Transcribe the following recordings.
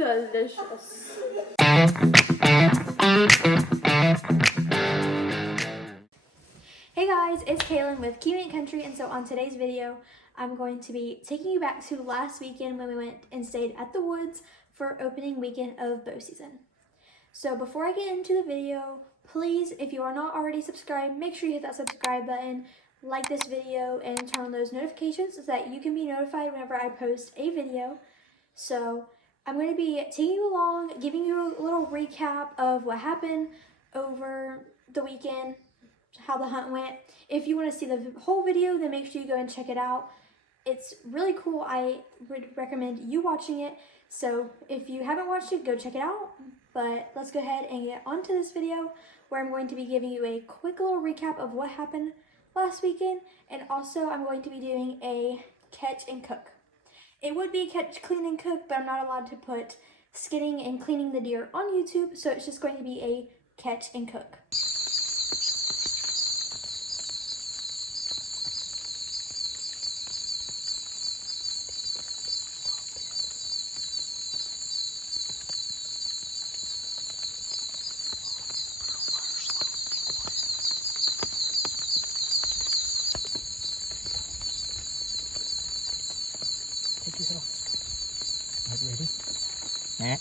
Delicious. Hey guys, it's Kaylin with Keeping It Country, and so on today's video, I'm going to be taking you back to last weekend when we went and stayed at the woods for opening weekend of bow season. So before I get into the video, please, if you are not already subscribed, make sure you hit that subscribe button, like this video, and turn on those notifications so that you can be notified whenever I post a video. So I'm going to be taking you along, giving you a little recap of what happened over the weekend, how the hunt went. If you want to see the whole video, then make sure you go and check it out. It's really cool. I would recommend you watching it. So if you haven't watched it, go check it out. But let's go ahead and get onto this video where I'm going to be giving you a quick little recap of what happened last weekend. And also I'm going to be doing a catch and cook. It would be catch, clean, and cook, but I'm not allowed to put skinning and cleaning the deer on YouTube. So it's just going to be a catch and cook. Take your head off. All right, ready? Matt.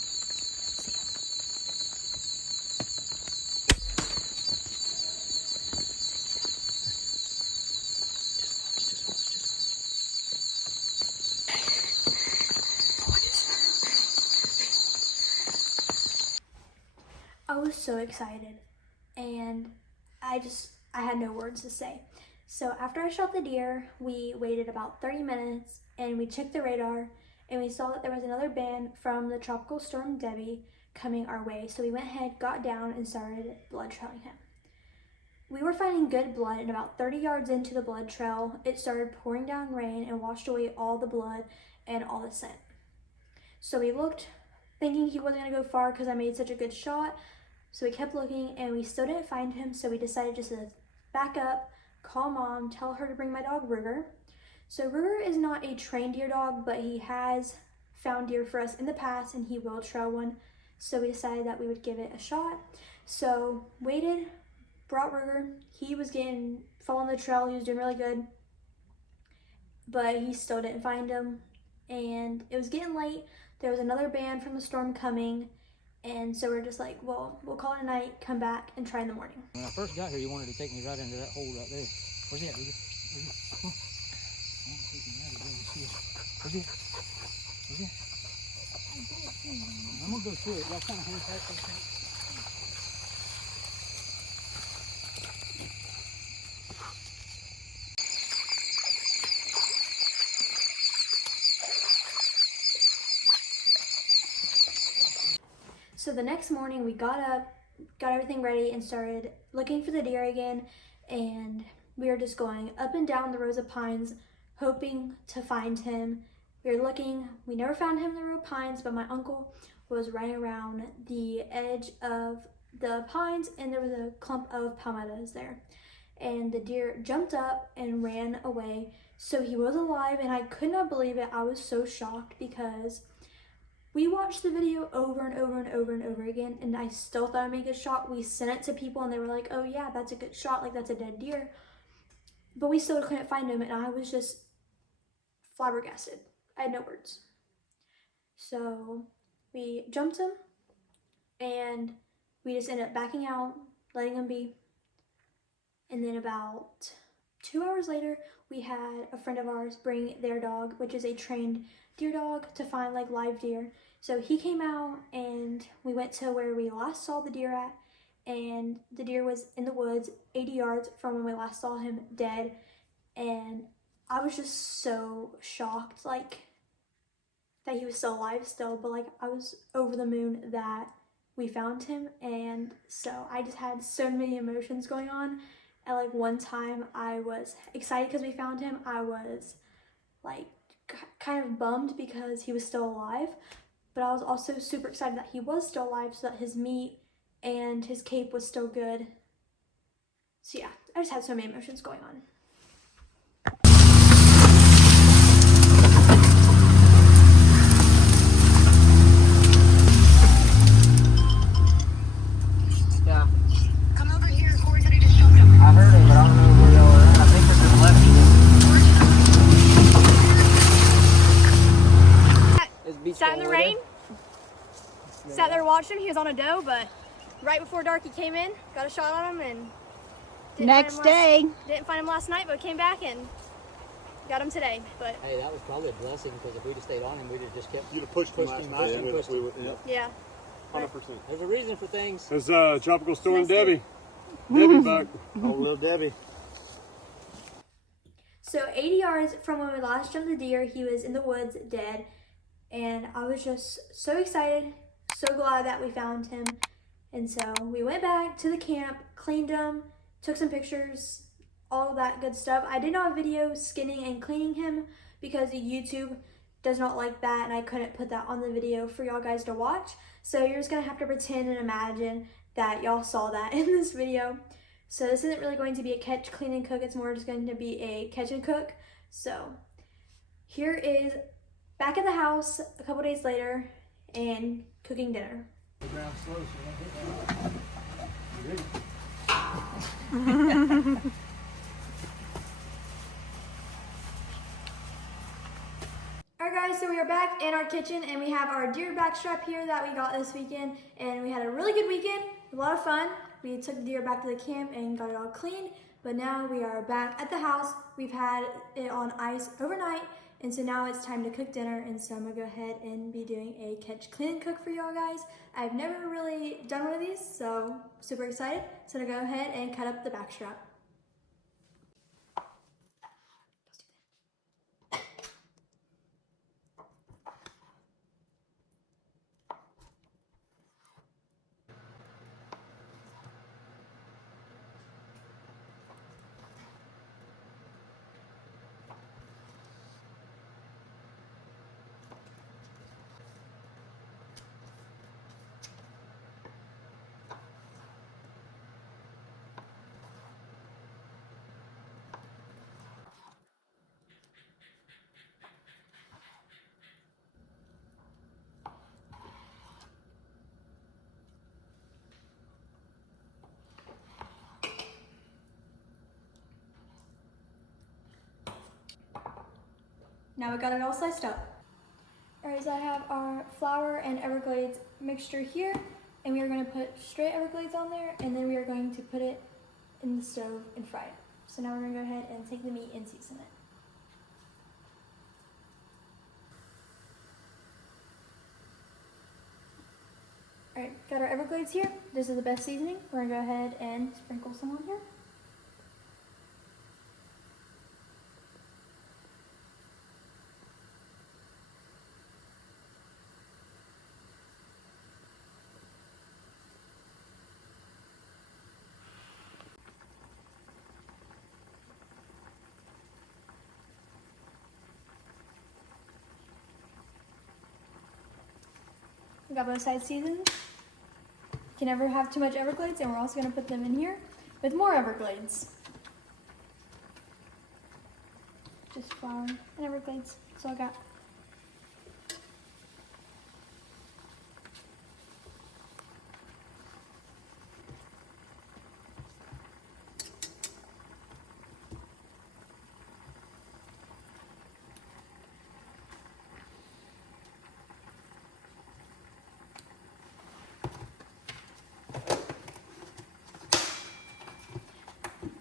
I was so excited, and I had no words to say. So after I shot the deer, we waited about 30 minutes and we checked the radar and we saw that there was another band from the Tropical Storm Debbie coming our way. So we went ahead, got down, and started blood trailing him. We were finding good blood, and about 30 yards into the blood trail, it started pouring down rain and washed away all the blood and all the scent. So we looked, thinking he wasn't gonna go far because I made such a good shot. So we kept looking and we still didn't find him. So we decided just to back up, call mom, tell her to bring my dog Ruger. So Ruger is not a trained deer dog, but he has found deer for us in the past and he will trail one. So we decided that we would give it a shot. So waited, brought Ruger. He was following the trail. He was doing really good, but he still didn't find him. And it was getting late. There was another band from the storm coming. And so we're just like, well, we'll call it a night, come back, and try in the morning. When I first got here, you wanted to take me right into that hole right there. Where's it? Where's it? Where's it? I'm going to go through it. Y'all kind of hang tight, okay? So the next morning we got up, got everything ready, and started looking for the deer again. And we were just going up and down the rows of pines, hoping to find him. We were looking, we never found him in the row of pines, but my uncle was running around the edge of the pines and there was a clump of palmettos there. And the deer jumped up and ran away. So he was alive, and I could not believe it. I was so shocked because we watched the video over and over and over and over again, and I still thought I made a good shot. We sent it to people and they were like, oh yeah, that's a good shot, like that's a dead deer. But we still couldn't find him, and I was just flabbergasted. I had no words. So we jumped him and we just ended up backing out, letting him be. And then about 2 hours later, we had a friend of ours bring their dog, which is a trained deer dog, to find like live deer. So he came out and we went to where we last saw the deer at, and the deer was in the woods 80 yards from when we last saw him dead. And I was just so shocked, like, that he was still alive still, but like I was over the moon that we found him. And so I just had so many emotions going on. At like one time I was excited because we found him. I was like kind of bummed because he was still alive, but I was also super excited that he was still alive so that his meat and his cape was still good. So yeah, I just had so many emotions going on. Sat there, watched him. He was on a doe, but right before dark he came in, got a shot on him, and didn't find him last night, but came back and got him today. But hey, that was probably a blessing, because if we'd have stayed on him, we'd have just kept. You'd have pushed him last night. yeah, 100%. There's a reason for things. There's Tropical Storm Debbie. Debbie back. Oh, little Debbie. So 80 yards from when we last jumped the deer, he was in the woods dead. And I was just so excited, so glad that we found him. And so we went back to the camp, cleaned him, took some pictures, all that good stuff. I did not video skinning and cleaning him because YouTube does not like that, and I couldn't put that on the video for y'all guys to watch. So you're just gonna have to pretend and imagine that y'all saw that in this video. So this isn't really going to be a catch, clean, and cook. It's more just going to be a catch and cook. So here is back at the house a couple days later and cooking dinner. Alright guys, so we are back in our kitchen and we have our deer backstrap here that we got this weekend, and we had a really good weekend, a lot of fun. We took the deer back to the camp and got it all cleaned, but now we are back at the house. We've had it on ice overnight, and so now it's time to cook dinner, and so I'm gonna go ahead and be doing a catch, clean, and cook for y'all guys. I've never really done one of these, so super excited. So I'm gonna go ahead and cut up the backstrap. Now we got it all sliced up. Alright, so I have our flour and Everglades mixture here, and we are going to put straight Everglades on there, and then we are going to put it in the stove and fry it. So now we're going to go ahead and take the meat and season it. Alright, got our Everglades here. This is the best seasoning. We're going to go ahead and sprinkle some on here. We got both sides seasoned. You can never have too much Everglades, and we're also going to put them in here with more Everglades. Just flour and Everglades. That's all I got.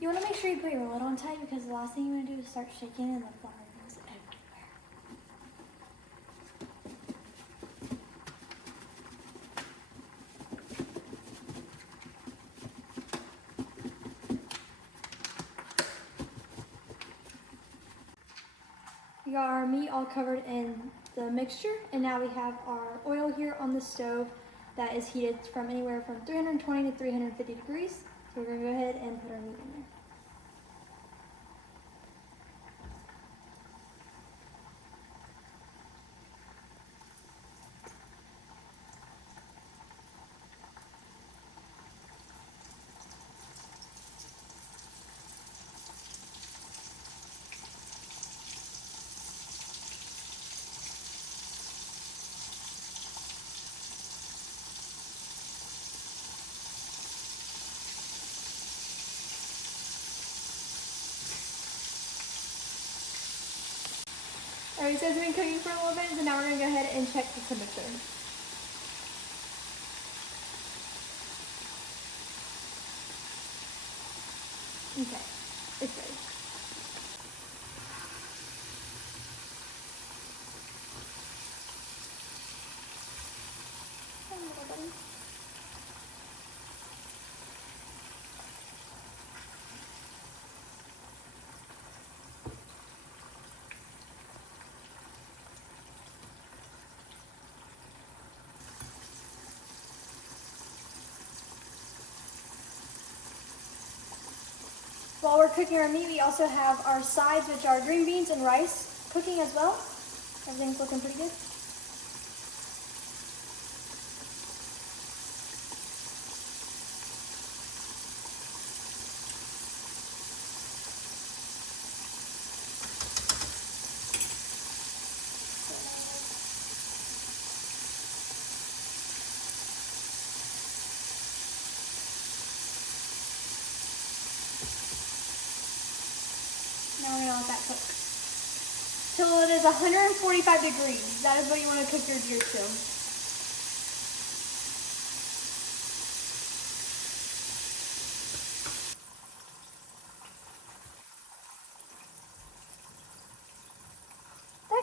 You want to make sure you put your lid on tight, because the last thing you want to do is start shaking and the flour goes everywhere. We got our meat all covered in the mixture, and now we have our oil here on the stove that is heated from anywhere from 320 to 350 degrees. So we're going to go ahead and put our meat in there. Alright, so it's been cooking for a little bit, so now we're going to go ahead and check the temperature. Okay, it's ready. Hi, little buddy. While we're cooking our meat, we also have our sides, which are green beans and rice, cooking as well. Everything's looking pretty good. Now we're gonna let that cook till it is 145 degrees. That is what you want to cook your deer to.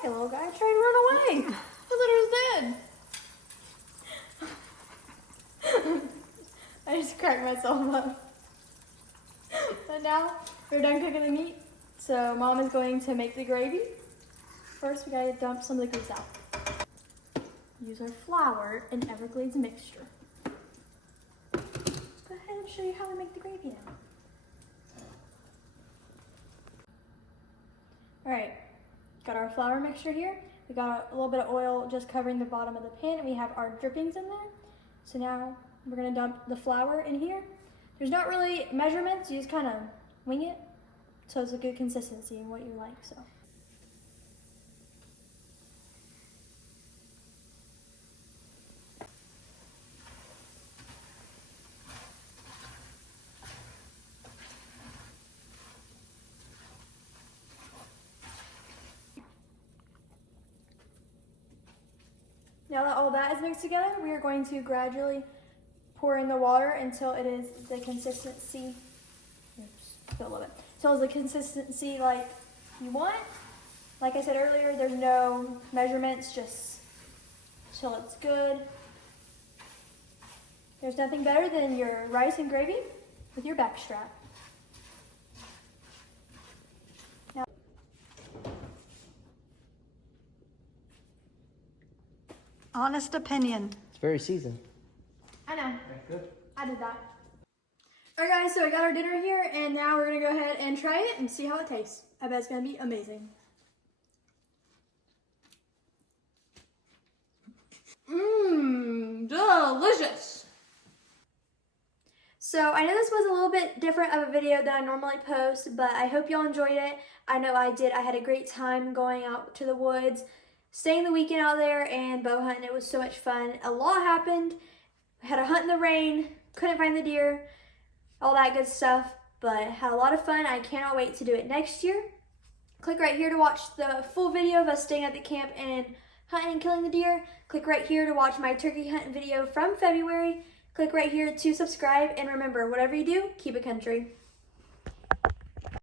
That little guy tried to run away. I thought he was dead. I just cracked myself up. But now we're done cooking the meat. So Mom is going to make the gravy. First, we gotta dump some of the grease out. Use our flour and Everglades mixture. Go ahead and show you how we make the gravy now. All right, got our flour mixture here. We got a little bit of oil just covering the bottom of the pan, and we have our drippings in there. So now we're gonna dump the flour in here. There's not really measurements, you just kind of wing it. So it's a good consistency and what you like, so. Now that all that is mixed together, we are going to gradually pour in the water until it is the consistency, oops, a little bit, until it's the consistency like you want. Like I said earlier, there's no measurements, just till it's good. There's nothing better than your rice and gravy with your backstrap. Now, Honest opinion. It's very seasoned. I know. I did that. Alright guys, so I got our dinner here and now we're gonna go ahead and try it and see how it tastes. I bet it's gonna be amazing. Mmm, delicious. So I know this was a little bit different of a video than I normally post, but I hope y'all enjoyed it. I know I did. I had a great time going out to the woods, staying the weekend out there and bow hunting. It was so much fun. A lot happened. I had a hunt in the rain, couldn't find the deer, all that good stuff, but had a lot of fun. I cannot wait to do it next year. Click right here to watch the full video of us staying at the camp and hunting and killing the deer. Click right here to watch my turkey hunt video from February. Click right here to subscribe, and remember, whatever you do, keep it country.